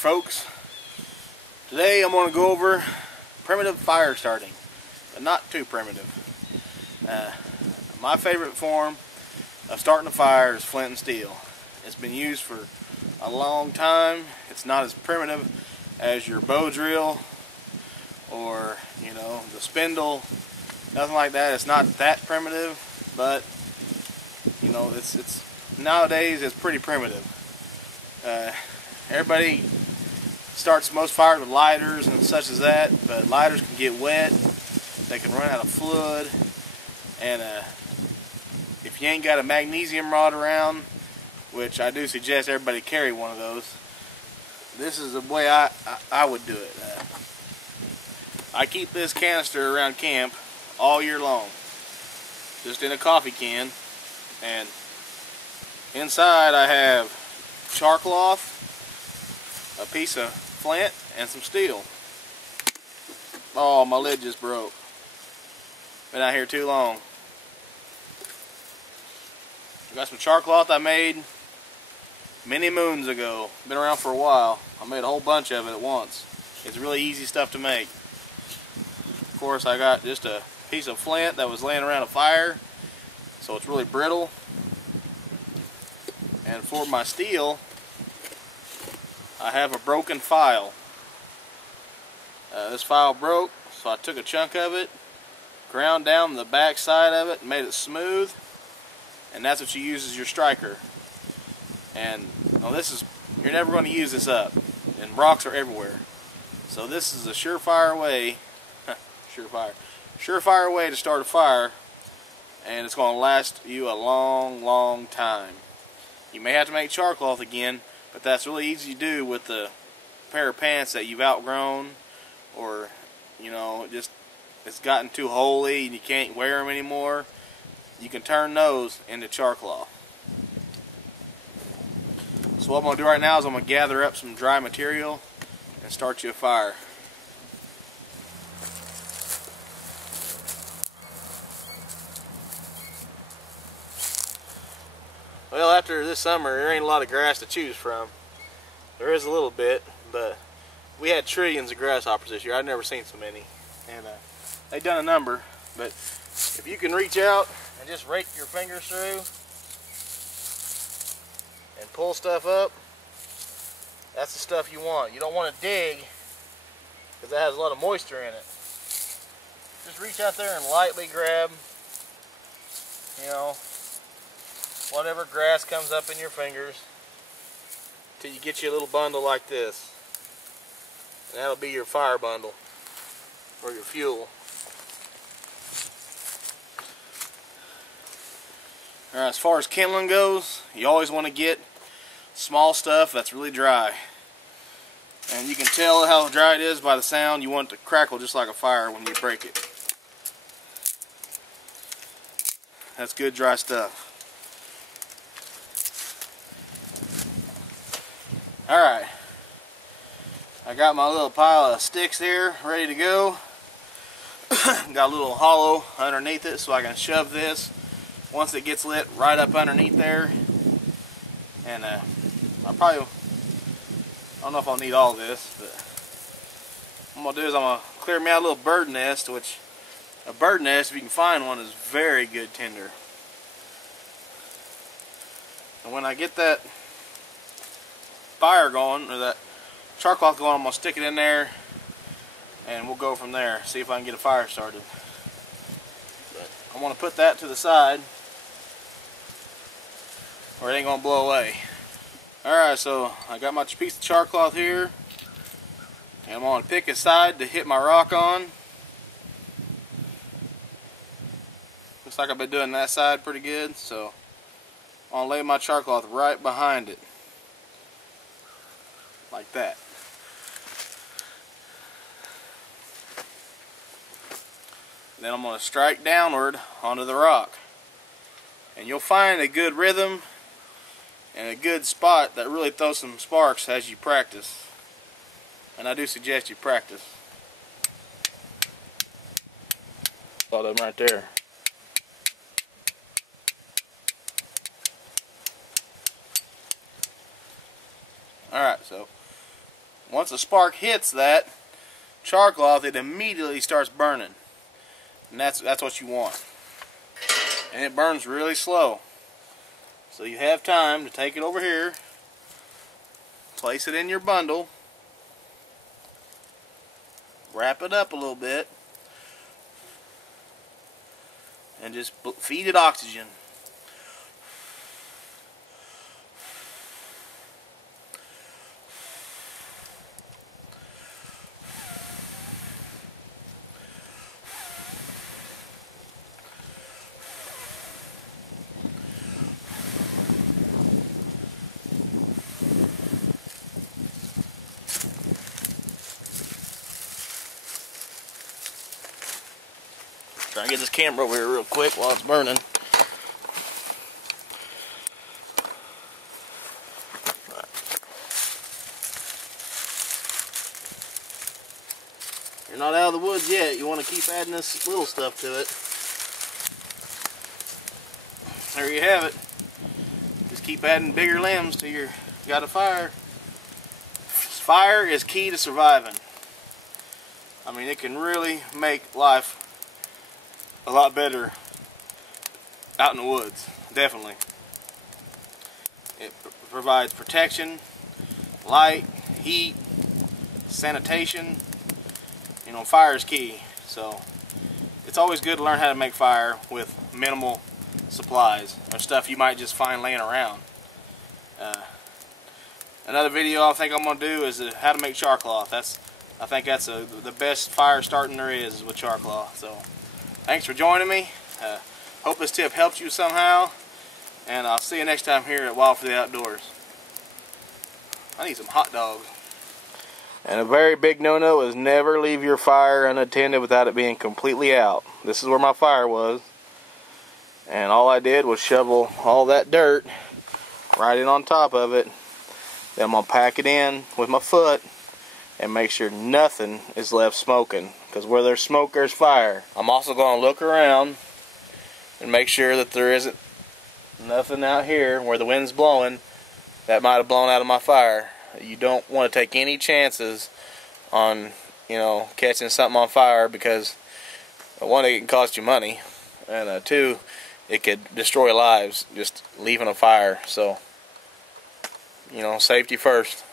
folks. Today I'm going to go over primitive fire starting, but not too primitive. My favorite form of starting a fire is flint and steel. It's been used for a long time. It's not as primitive as your bow drill or, you know, the spindle. Nothing like that. It's not that primitive, but you know, it's nowadays it's pretty primitive. Everybody starts most fires with lighters and such as that, but lighters can get wet, they can run out of fluid, and if you ain't got a magnesium rod around, which I do suggest everybody carry one of those, this is the way I would do it. I keep this canister around camp all year long, just in a coffee can, and inside I have charcloth, a piece of flint, and some steel. Oh, my lid just broke. Been out here too long. I got some charcloth I made many moons ago. Been around for a while. I made a whole bunch of it at once. It's really easy stuff to make. Of course, I got just a piece of flint that was laying around a fire, so it's really brittle. And for my steel, I have a broken file. This file broke, so I took a chunk of it, ground down the back side of it, and made it smooth, and that's what you use as your striker. And well, you're never going to use this up, and rocks are everywhere. So this is a surefire way, surefire way to start a fire, and it's going to last you a long, long time. You may have to make charcloth again, but that's really easy to do with the pair of pants that you've outgrown, or you know, just it's gotten too holey and you can't wear them anymore. You can turn those into charcloth. So what I'm going to do right now is I'm going to gather up some dry material and start you a fire. Well, after this summer, there ain't a lot of grass to choose from. There is a little bit, but we had trillions of grasshoppers this year. I've never seen so many. And they've done a number, but if you can reach out and just rake your fingers through and pull stuff up, that's the stuff you want. You don't want to dig, because that has a lot of moisture in it. Just reach out there and lightly grab, you know, whatever grass comes up in your fingers till you get you a little bundle like this. And that'll be your fire bundle, or your fuel. Alright, as far as kindling goes, you always want to get small stuff that's really dry. And you can tell how dry it is by the sound. You want it to crackle just like a fire when you break it. That's good dry stuff. Alright, I got my little pile of sticks here ready to go. Got a little hollow underneath it so I can shove this, once it gets lit, right up underneath there. And I don't know if I'll need all this, but what I'm going to do is I'm going to clear me out a little bird nest, which a bird nest, if you can find one, is very good tinder. And when I get that fire going, or that charcloth going, I'm going to stick it in there and we'll go from there, see if I can get a fire started. But I want to put that to the side or it ain't going to blow away. Alright, so I got my piece of charcloth here, and I'm going to pick a side to hit my rock on. Looks like I've been doing that side pretty good, so I'm going to lay my charcloth right behind it. Like that. Then I'm going to strike downward onto the rock. And you'll find a good rhythm and a good spot that really throws some sparks as you practice. And I do suggest you practice. Saw them right there. Alright, so once a spark hits that charcloth, it immediately starts burning. And that's what you want. And it burns really slow. So you have time to take it over here, place it in your bundle, wrap it up a little bit, and just feed it oxygen. Try to get this camera over here real quick while it's burning. You're not out of the woods yet. You want to keep adding this little stuff to it. There you have it. Just keep adding bigger limbs till you got a fire. Fire is key to surviving. I mean, it can really make life a lot better out in the woods, definitely. It provides protection, light, heat, sanitation. You know, fire is key. So it's always good to learn how to make fire with minimal supplies or stuff you might just find laying around. Another video I think I'm going to do is how to make charcloth. I think that's the best fire starting there is with charcloth. So thanks for joining me. Hope this tip helped you somehow. And I'll see you next time here at Wild for the Outdoors. I need some hot dogs. And a very big no-no is never leave your fire unattended without it being completely out. This is where my fire was. And all I did was shovel all that dirt right in on top of it. Then I'm going to pack it in with my foot and make sure nothing is left smoking. Because where there's smoke, there's fire. I'm also going to look around and make sure that there isn't nothing out here where the wind's blowing that might have blown out of my fire. You don't want to take any chances on, you know, catching something on fire, because one, it can cost you money, and two, it could destroy lives just leaving a fire. So, you know, safety first.